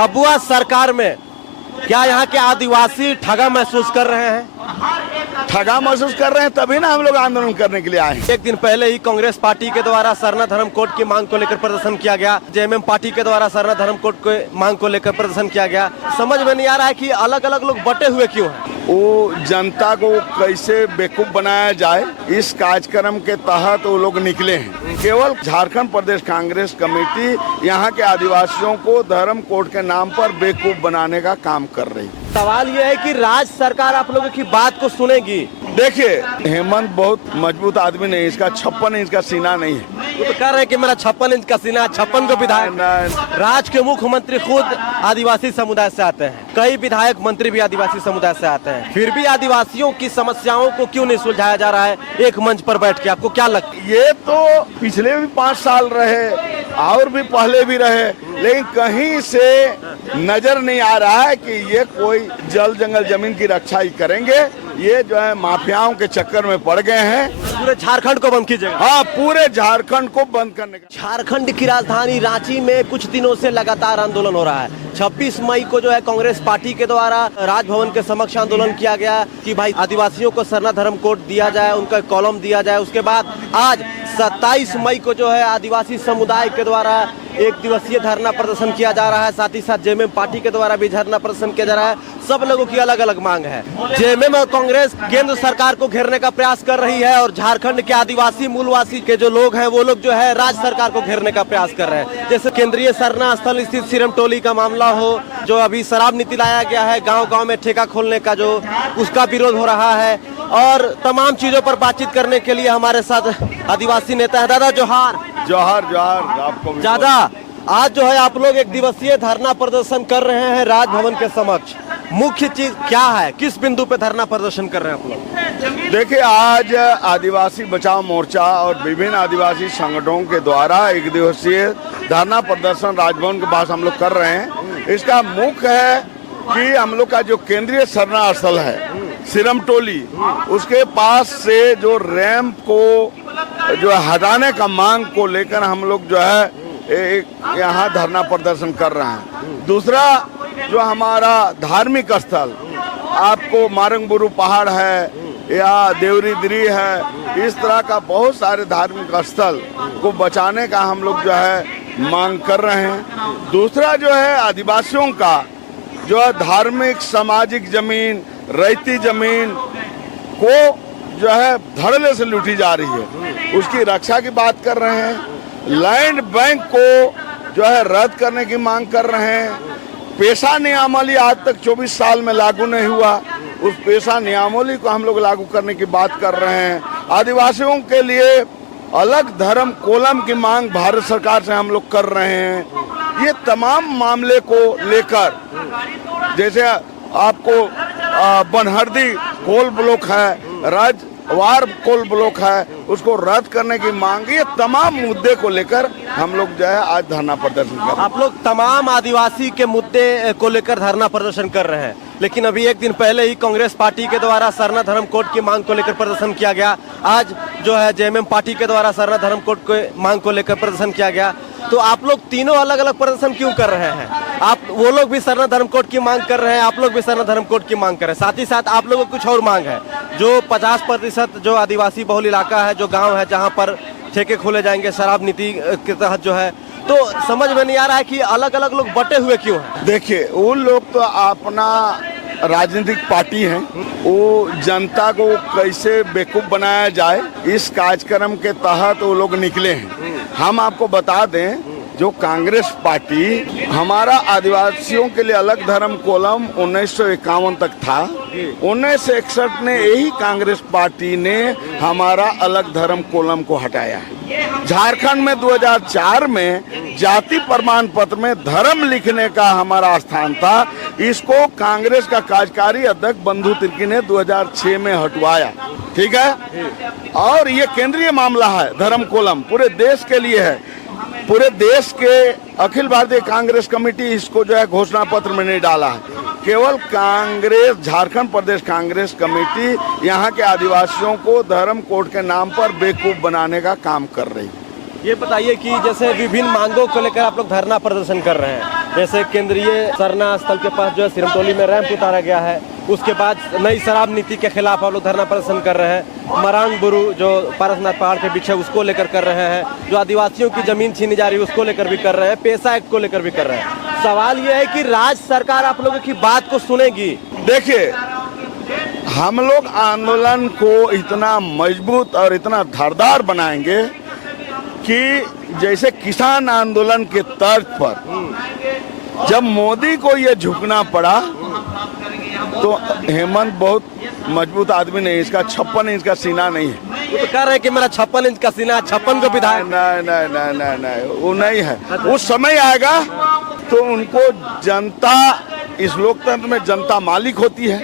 भभुआ सरकार में क्या यहाँ के आदिवासी ठगा महसूस कर रहे हैं? ठगा महसूस कर रहे हैं, तभी ना हम लोग आंदोलन करने के लिए आए हैं। एक दिन पहले ही कांग्रेस पार्टी के द्वारा सरना धर्म कोड की मांग को लेकर प्रदर्शन किया गया। जेएमएम पार्टी के द्वारा सरना धर्म कोड की मांग को लेकर प्रदर्शन किया गया। समझ में नहीं आ रहा है कि अलग अलग लोग बटे हुए क्यों हैं? वो जनता को कैसे बेवकूफ बनाया जाए, इस कार्यक्रम के तहत वो लोग निकले हैं। केवल झारखंड प्रदेश कांग्रेस कमेटी यहाँ के आदिवासियों को धर्म कोड के नाम पर बेवकूफ बनाने का काम कर रही है। सवाल ये है कि राज्य सरकार आप लोगों की बात को सुनेगी? देखिए, हेमंत बहुत मजबूत आदमी नहीं, इसका 56 इंच का सीना नहीं है। वो तो कह रहे हैं कि मेरा 56 इंच का सीना, 56 को विधायक। राज्य के मुख्यमंत्री खुद आदिवासी समुदाय से आते हैं, कई विधायक मंत्री भी आदिवासी समुदाय से आते हैं, फिर भी आदिवासियों की समस्याओं को क्यों नहीं सुलझाया जा रहा है एक मंच पर बैठ के? आपको क्या लगता है? ये तो पिछले भी 5 साल रहे और भी पहले भी रहे, लेकिन कहीं से नजर नहीं आ रहा है कि ये कोई जल जंगल जमीन की रक्षा ही करेंगे। ये जो है माफियाओं के चक्कर में पड़ गए हैं। पूरे झारखंड को बंद कीजिएगा? हाँ, पूरे झारखंड को बंद करने का। झारखंड की राजधानी रांची में कुछ दिनों से लगातार आंदोलन हो रहा है। 26 मई को जो है कांग्रेस पार्टी के द्वारा राजभवन के समक्ष आंदोलन किया गया कि भाई आदिवासियों को सरना धर्म कोड दिया जाए, उनका कॉलम दिया जाए। उसके बाद आज 27 मई को जो है आदिवासी समुदाय के द्वारा एक दिवसीय धरना प्रदर्शन किया जा रहा है। साथ ही साथ जेएमएम पार्टी के द्वारा भी धरना प्रदर्शन किया जा रहा है। सब लोगों की अलग अलग मांग है। जेएमएम और कांग्रेस केंद्र सरकार को घेरने का प्रयास कर रही है और झारखंड के आदिवासी मूलवासी के जो लोग हैं वो लोग जो है राज्य सरकार को घेरने का प्रयास कर रहे हैं। जैसे केंद्रीय सरना स्थल स्थित सिरमटोली का मामला हो, जो अभी शराब नीति लाया गया है, गाँव-गाँव में ठेका खोलने का जो उसका विरोध हो रहा है, और तमाम चीजों पर बातचीत करने के लिए हमारे साथ आदिवासी नेता है। दादा जोहार। जोहार जोहार आपको भी। दादा, आज जो है आप लोग एक दिवसीय धरना प्रदर्शन कर रहे हैं राजभवन के समक्ष। मुख्य चीज क्या है, किस बिंदु पे धरना प्रदर्शन कर रहे हैं आप लोग? देखिए, आज आदिवासी बचाओ मोर्चा और विभिन्न आदिवासी संगठनों के द्वारा एक दिवसीय धरना प्रदर्शन राजभवन के पास हम लोग कर रहे हैं। इसका मुख्य है कि हम लोग का जो केंद्रीय सरना स्थल है सिरमटोली, उसके पास से जो रैंप को जो हटाने का मांग को लेकर हम लोग जो है एक यहाँ धरना प्रदर्शन कर रहे हैं। दूसरा, जो हमारा धार्मिक स्थल, आपको मारंगबुरु पहाड़ है या देवरी दरी है, इस तरह का बहुत सारे धार्मिक स्थल को बचाने का हम लोग जो है मांग कर रहे हैं। दूसरा जो है आदिवासियों का जो है धार्मिक सामाजिक जमीन, रैयती जमीन को जो है धड़ल्ले से लूटी जा रही है, उसकी रक्षा की बात कर रहे हैं। लैंड बैंक को जो है रद्द करने की मांग कर रहे हैं। पेशा नियमावली आज तक 24 साल में लागू नहीं हुआ, उस पेशा नियमावली को हम लोग लागू करने की बात कर रहे हैं। आदिवासियों के लिए अलग धर्म कोलम की मांग भारत सरकार से हम लोग कर रहे हैं। ये तमाम मामले को लेकर, जैसे आपको बनहरदी कोल ब्लॉक है, राजवार कोल ब्लॉक है, उसको रद्द करने की मांग, ये तमाम मुद्दे को लेकर हम लोग जो है आज धरना प्रदर्शन कर रहे हैं। आप लोग तमाम आदिवासी के मुद्दे को लेकर धरना प्रदर्शन कर रहे हैं, लेकिन अभी एक दिन पहले ही कांग्रेस पार्टी के द्वारा सरना धर्म कोड की मांग को लेकर प्रदर्शन किया गया। आज जो है जेएमएम पार्टी के द्वारा सरना धर्म कोड की मांग को लेकर प्रदर्शन किया गया। तो आप लोग तीनों अलग अलग प्रदर्शन क्यों कर रहे हैं? आप वो लोग भी सरना धर्म कोड की मांग कर रहे हैं, आप लोग भी सरना धर्म कोड की मांग कर रहे हैं, साथ ही साथ आप लोगों को कुछ और मांग है। जो 50% जो आदिवासी बहुल इलाका है, जो गाँव है जहाँ पर ठेके खोले जाएंगे शराब नीति के तहत जो है, तो समझ में नहीं आ रहा है कि अलग अलग लोग बटे हुए क्यों हैं? देखिए, वो लोग तो अपना राजनीतिक पार्टी हैं, वो जनता को कैसे बेवकूफ बनाया जाए, इस कार्यक्रम के तहत वो लोग निकले हैं। हम आपको बता दें, जो कांग्रेस पार्टी हमारा आदिवासियों के लिए अलग धर्म कोलम 1951 तक था, 1961 ने यही कांग्रेस पार्टी ने हमारा अलग धर्म कोलम को हटाया है। झारखंड में 2004 में जाति प्रमाण पत्र में धर्म लिखने का हमारा स्थान था, इसको कांग्रेस का कार्यकारी अध्यक्ष बंधु तिर्की ने 2006 में हटवाया। ठीक है, और ये केंद्रीय मामला है, धर्म कोलम पूरे देश के लिए है। पूरे देश के अखिल भारतीय कांग्रेस कमेटी इसको जो है घोषणा पत्र में नहीं डाला है। केवल कांग्रेस, झारखंड प्रदेश कांग्रेस कमेटी यहाँ के आदिवासियों को धर्म कोड के नाम पर बेवकूफ बनाने का काम कर रही है। ये बताइए कि जैसे विभिन्न मांगों को लेकर आप लोग धरना प्रदर्शन कर रहे हैं, जैसे केंद्रीय सरना स्थल के पास जो है सिरमटोली में रैंप उतारा गया है, उसके बाद नई शराब नीति के खिलाफ आप लोग धरना प्रदर्शन कर रहे हैं। मरांग बुरु जो पारसनाथ पहाड़ के पीछे उसको लेकर कर रहे हैं, जो आदिवासियों की जमीन छीनी जा रही है उसको लेकर भी कर रहे हैं, पेशा एक्ट को लेकर भी कर रहे हैं। सवाल यह है कि राज्य सरकार आप लोगों की बात को सुनेगी? देखिए, हम लोग आंदोलन को इतना मजबूत और इतना धारदार बनाएंगे कि जैसे किसान आंदोलन के तर्ज पर जब मोदी को ये झुकना पड़ा तो हेमंत बहुत मजबूत आदमी नहीं, इसका 56 इंच का सीना नहीं है। वो तो कह रहे हैं कि मेरा 56 इंच का सीना, 56 को विधायक। नहीं, वो नहीं है। उस समय आएगा तो उनको जनता, इस लोकतंत्र में जनता मालिक होती है।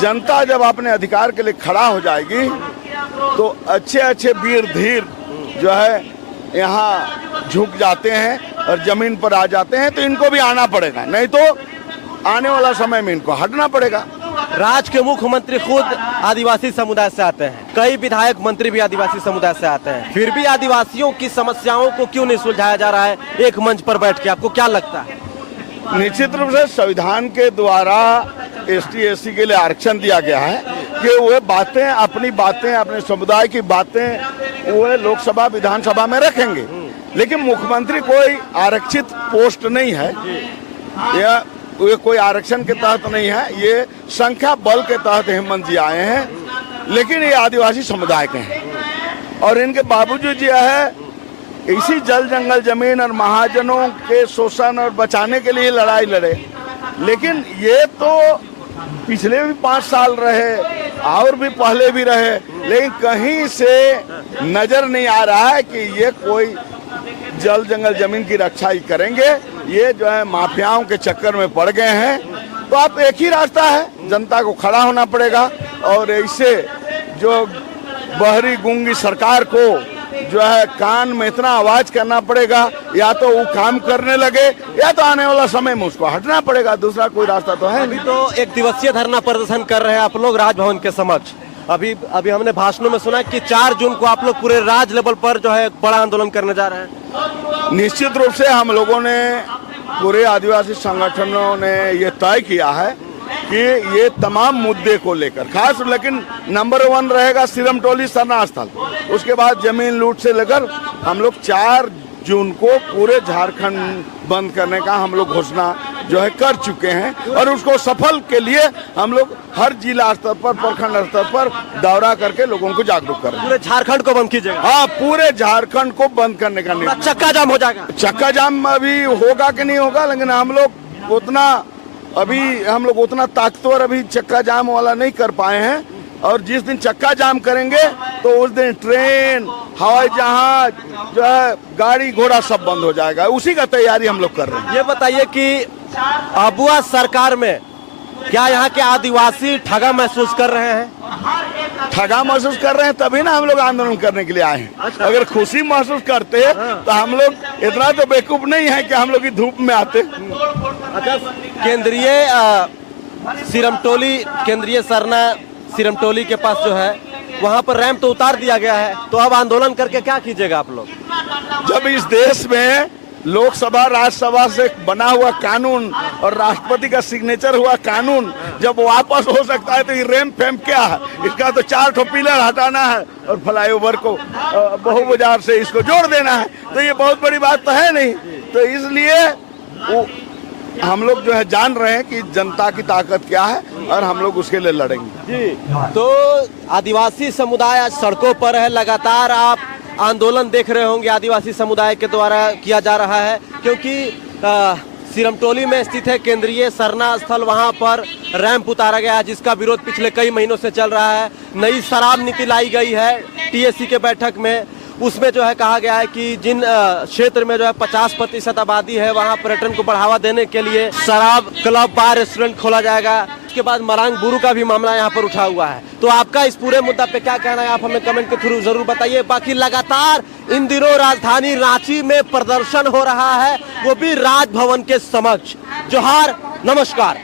जनता जब अपने अधिकार के लिए खड़ा हो जाएगी तो अच्छे अच्छे वीर धीर जो है यहाँ झुक जाते हैं और जमीन पर आ जाते हैं, तो इनको भी आना पड़ेगा, नहीं तो आने वाला समय में इनको हटना पड़ेगा। राज्य के मुख्यमंत्री खुद आदिवासी समुदाय से आते हैं, कई विधायक मंत्री भी आदिवासी समुदाय से आते हैं, फिर भी आदिवासियों की समस्याओं को क्यों नहीं सुलझाया जा रहा है एक मंच पर बैठ के? आपको क्या लगता है? निश्चित रूप से संविधान के द्वारा एसटी एससी के लिए आरक्षण दिया गया है कि वे बातें, अपनी बातें, अपने समुदाय की बातें वो लोकसभा विधानसभा में रखेंगे, लेकिन मुख्यमंत्री कोई आरक्षित पोस्ट नहीं है, या ये कोई आरक्षण के तहत नहीं है, ये संख्या बल के तहत हेमंत जी आए हैं, लेकिन ये आदिवासी समुदाय के हैं और इनके बावजूद यह है इसी जल जंगल जमीन और महाजनों के शोषण और बचाने के लिए लड़ाई लड़े। लेकिन ये तो पिछले भी 5 साल रहे और भी पहले भी रहे, लेकिन कहीं से नजर नहीं आ रहा है कि ये कोई जल जंगल जमीन की रक्षा ही करेंगे। ये जो है माफियाओं के चक्कर में पड़ गए हैं। तो आप एक ही रास्ता है, जनता को खड़ा होना पड़ेगा और ऐसे जो बहरी गूंगी सरकार को जो है कान में इतना आवाज करना पड़ेगा, या तो वो काम करने लगे या तो आने वाला समय में उसको हटना पड़ेगा, दूसरा कोई रास्ता तो है। अभी तो एक दिवसीय धरना प्रदर्शन कर रहे हैं आप लोग राजभवन के समक्ष। अभी हमने भाषणों में सुना कि 4 जून को आप लोग पूरे राज्य लेवल पर जो है बड़ा आंदोलन करने जा रहे हैं। निश्चित रूप से हम लोगों ने, पूरे आदिवासी संगठनों ने ये तय किया है कि ये तमाम मुद्दे को लेकर खास, लेकिन नंबर 1 रहेगा सिरमटोली सरना स्थल, उसके बाद जमीन लूट से लेकर हम लोग 4 जून को पूरे झारखंड बंद करने का हम लोग घोषणा जो है कर चुके हैं और उसको सफल के लिए हम लोग हर जिला स्तर पर, प्रखंड स्तर पर दौरा करके लोगों को जागरूक कर रहे हैं। पूरे झारखंड को बंद कीजिएगा? हाँ, पूरे झारखंड को बंद करने का निर्णय। चक्का जाम हो जाएगा? चक्का जाम अभी होगा कि नहीं होगा, लेकिन हम लोग उतना ताकतवर अभी चक्का जाम वाला नहीं कर पाए हैं, और जिस दिन चक्का जाम करेंगे तो उस दिन ट्रेन, हवाई जहाज जो है, गाड़ी घोड़ा सब बंद हो जाएगा। उसी का तैयारी हम लोग कर रहे हैं। ये बताइए कि अबुआ सरकार में क्या यहाँ के आदिवासी ठगा महसूस कर रहे हैं? ठगा महसूस कर रहे हैं तभी ना हम लोग आंदोलन करने के लिए आए हैं। अच्छा। अगर खुशी महसूस करते तो हम लोग इतना तो बेवकूफ नहीं है कि हम लोग की धूप में आते। अच्छा, केंद्रीय सरना सिरमटोली के पास जो है वहाँ पर रैंप तो उतार दिया गया है, तो अब आंदोलन करके क्या कीजिएगा आप लोग? जब इस देश में लोकसभा राज्यसभा से बना हुआ कानून और राष्ट्रपति का सिग्नेचर हुआ कानून जब वापस हो सकता है, तो ये रैंप फैम्प क्या है? इसका तो 4 ठो पिलर हटाना है और फ्लाईओवर को बहु बाजार से इसको जोड़ देना है, तो ये बहुत बड़ी बात तो है नहीं। तो इसलिए हम लोग जो है जान रहे हैं कि जनता की ताकत क्या है और हम लोग उसके लिए लड़ेंगे। जी, तो आदिवासी समुदाय आज सड़कों पर है, लगातार आप आंदोलन देख रहे होंगे आदिवासी समुदाय के द्वारा किया जा रहा है, क्योंकि सिरमटोली में स्थित है केंद्रीय सरना स्थल, वहां पर रैंप उतारा गया है जिसका विरोध पिछले कई महीनों से चल रहा है। नई शराब नीति लाई गई है टीएससी के बैठक में, उसमें जो है कहा गया है कि जिन क्षेत्र में जो है 50% आबादी है वहां पर्यटन को बढ़ावा देने के लिए शराब क्लब, बार, रेस्टोरेंट खोला जाएगा। उसके बाद मरांग बुरु का भी मामला यहाँ पर उठा हुआ है। तो आपका इस पूरे मुद्दा पे क्या कहना है, आप हमें कमेंट के थ्रू जरूर बताइए। बाकी लगातार इन दिनों राजधानी रांची में प्रदर्शन हो रहा है, वो भी राजभवन के समक्ष। जोहार, नमस्कार।